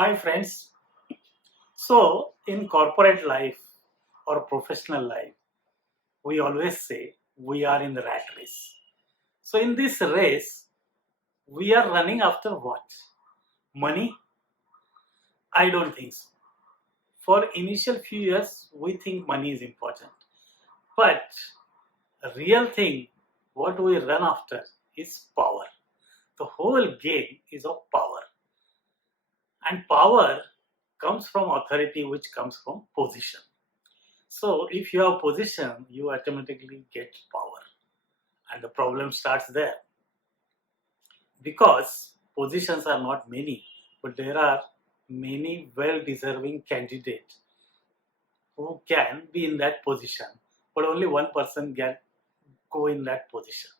Hi, friends. So, in corporate life or professional life, we always say we are in the rat race. So, in this race, we are running after what? Money? I don't think so. For initial few years, we think money is important. But the real thing, what we run after is power. The whole game is of power. And power comes from authority, which comes from position. So if you have position, you automatically get power, and the problem starts there because positions are not many, but there are many well-deserving candidates who can be in that position, but only one person can go in that position.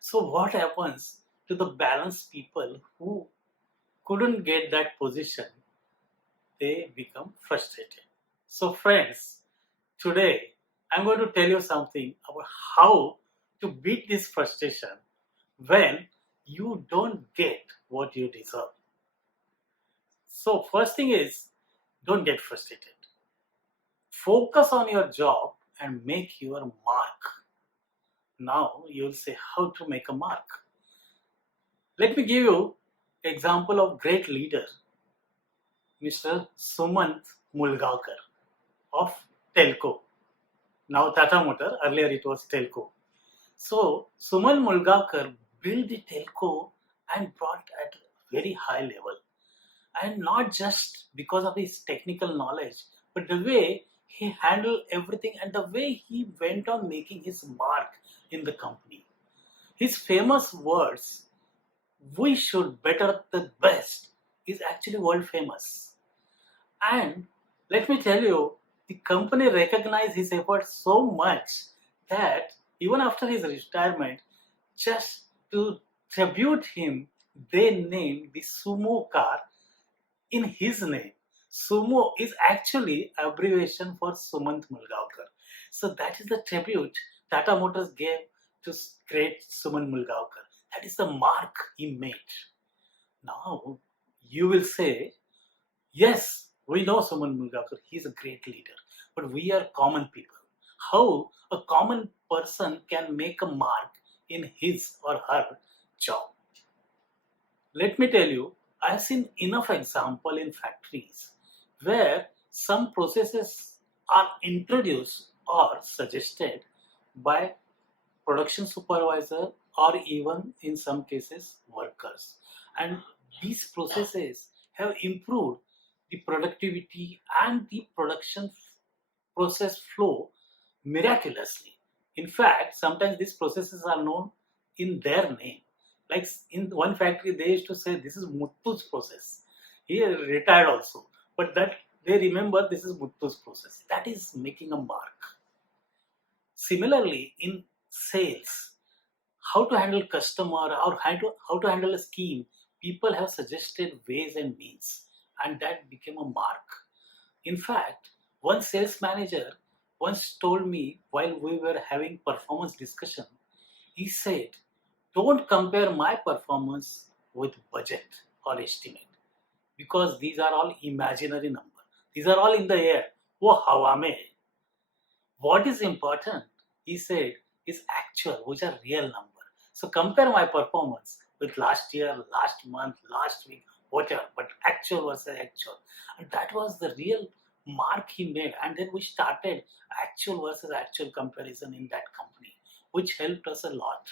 So what happens to the balanced people who couldn't get that position? They become frustrated. So friends, today, I'm going to tell you something about how to beat this frustration when you don't get what you deserve. So, first thing is, don't get frustrated. Focus on your job and make your mark. Now, you'll say how to make a mark. Let me give you example of great leader, Mr. Sumant Mulgaonkar of Telco. Now Tata Motor, earlier it was Telco. So Suman Mulgaonkar built the telco and brought at very high level. And not just because of his technical knowledge, but the way he handled everything and the way he went on making his mark in the company. His famous words, we should better the best, is actually world famous. And let me tell you, the company recognized his efforts so much that even after his retirement, just to tribute him, they named the Sumo car in his name. Sumo is actually abbreviation for Sumant Mulgaonkar. So that is the tribute Tata Motors gave to great Sumant Mulgaonkar. That is the mark he made. Now you will say, yes, we know Suman Mulgaonkar, he's a great leader, but we are common people. How a common person can make a mark in his or her job? Let me tell you, I have seen enough example in factories where some processes are introduced or suggested by production supervisor or even in some cases workers, and these processes have improved the productivity and the production process flow miraculously. In fact, sometimes these processes are known in their name. Like in one factory they used to say this is Muttu's process. He retired also, but that they remember this is Muttu's process. That is making a mark. Similarly, in sales, how to handle customer or how to handle a scheme, people have suggested ways and means, and that became a mark. In fact, one sales manager once told me while we were having performance discussion, he said, don't compare my performance with budget or estimate because these are all imaginary numbers. These are all in the air. वो हवा में है. What is important, he said, is actual, which are real number. So compare my performance with last year, last month, last week, whatever, but actual versus actual. And that was the real mark he made. And then we started actual versus actual comparison in that company, which helped us a lot.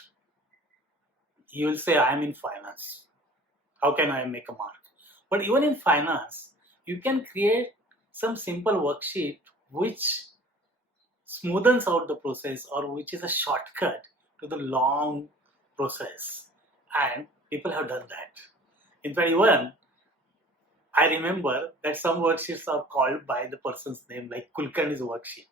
You will say, I am in finance. How can I make a mark? But even in finance, you can create some simple worksheet which smoothens out the process or which is a shortcut to the long process, and people have done that. In fact, even I remember that some worksheets are called by the person's name, like Kulkarni's worksheet,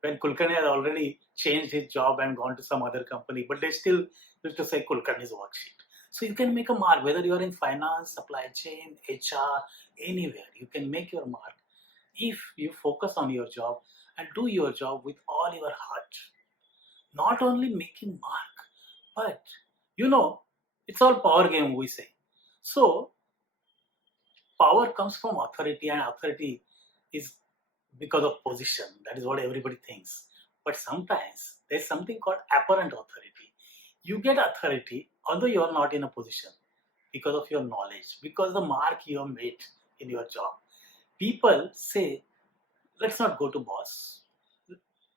when Kulkarni has already changed his job and gone to some other company, but they still used to say Kulkarni's worksheet. So you can make a mark whether you are in finance, supply chain, HR, anywhere. You can make your mark if you focus on your job and do your job with all your heart. Not only making mark, but you know, it's all power game, we say. So power comes from authority, and authority is because of position. That is what everybody thinks. But sometimes there's something called apparent authority. You get authority although you are not in a position because of your knowledge, because the mark you have made in your job. People say, let's not go to boss.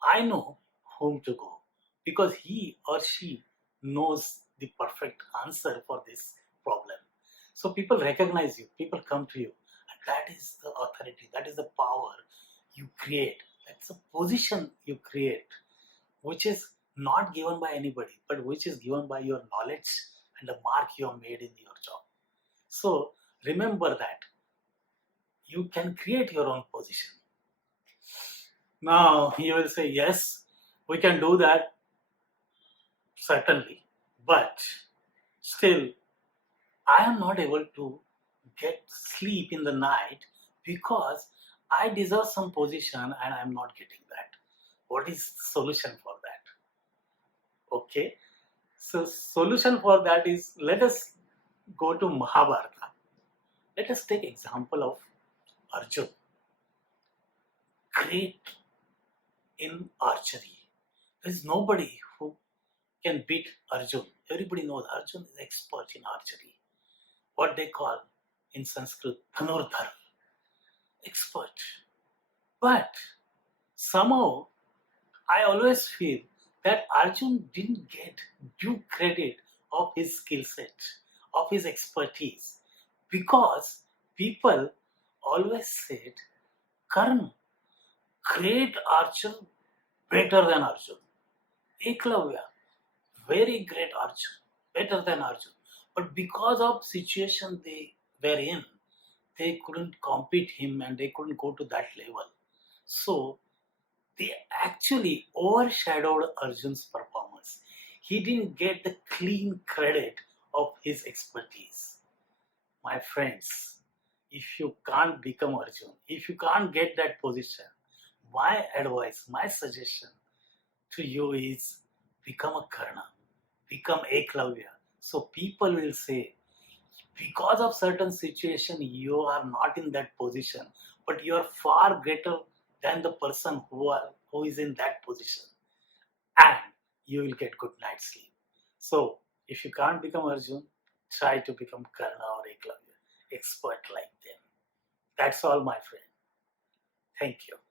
I know whom to go because he or she knows the perfect answer for this problem. So people recognize you, people come to you, and that is the authority, that is the power you create. That's a position you create, which is not given by anybody, but which is given by your knowledge and the mark you have made in your job. So remember that you can create your own position. Now you will say, yes, we can do that, certainly, but still, I am not able to get sleep in the night because I deserve some position and I am not getting that. What is the solution for that? Okay, so solution for that is, let us go to Mahabharata. Let us take example of Arjun, great in archery. There is nobody who can beat Arjun. Everybody knows Arjun is expert in archery. What they call in Sanskrit, Dhanurdhar, expert. But somehow I always feel that Arjun didn't get due credit of his skill set, of his expertise, because people always said, Karna, great archer, better than Arjun. Eklavya, very great archer, better than Arjun. But because of situation they were in, they couldn't compete him and they couldn't go to that level. So they actually overshadowed Arjun's performance. He didn't get the clean credit of his expertise. My friends, if you can't become Arjun, if you can't get that position, my advice, my suggestion to you is become a Karna, become Eklavya. So people will say, because of certain situation, you are not in that position, but you are far greater than the person who is in that position, and you will get good night's sleep. So if you can't become Arjun, try to become Karna or Eklavya, expert like them. That's all, my friend. Thank you.